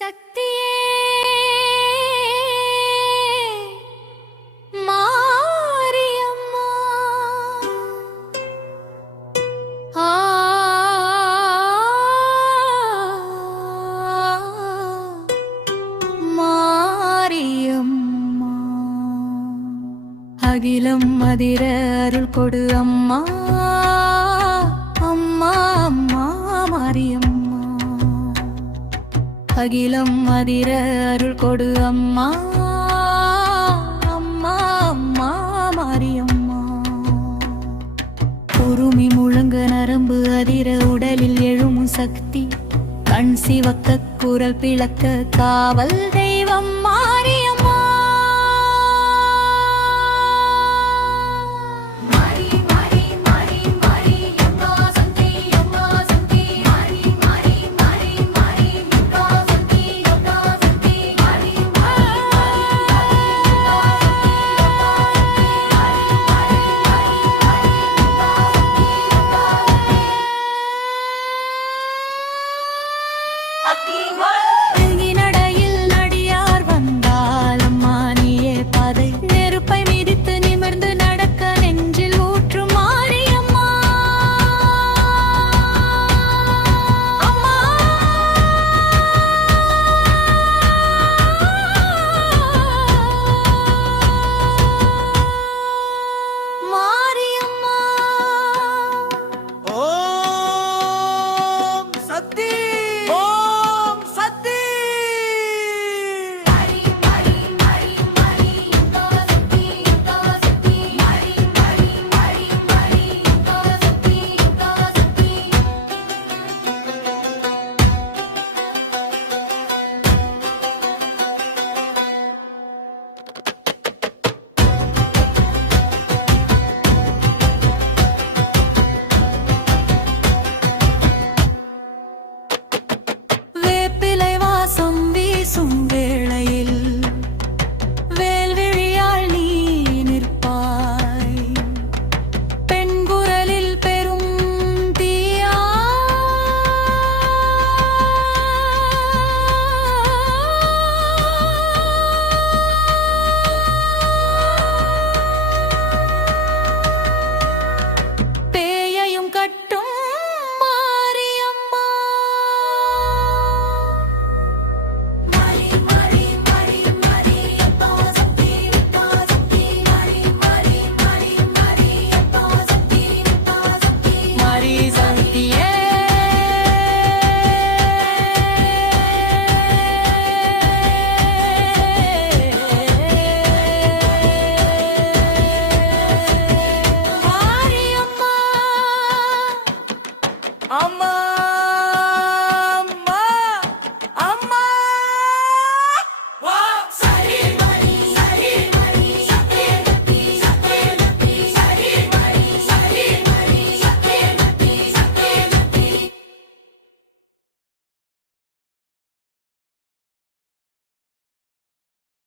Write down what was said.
சக்தியே மாரியம்மா ஆ மாரியம்மா அகிலம் அதிர அருள் கொடு அம்மா அம்மா அம்மா மாரியம்மா அகிலம் அதிர அருள் கொடு அம்மா அம்மா அம்மா மாரியம்மா உருமி முழங்க நரம்பு அதிர உடலில் எழுமும் சக்தி கண் சிவக்க குரல் பிளக்க காவல் தெய்வம் மாரியம்மா Happy birthday!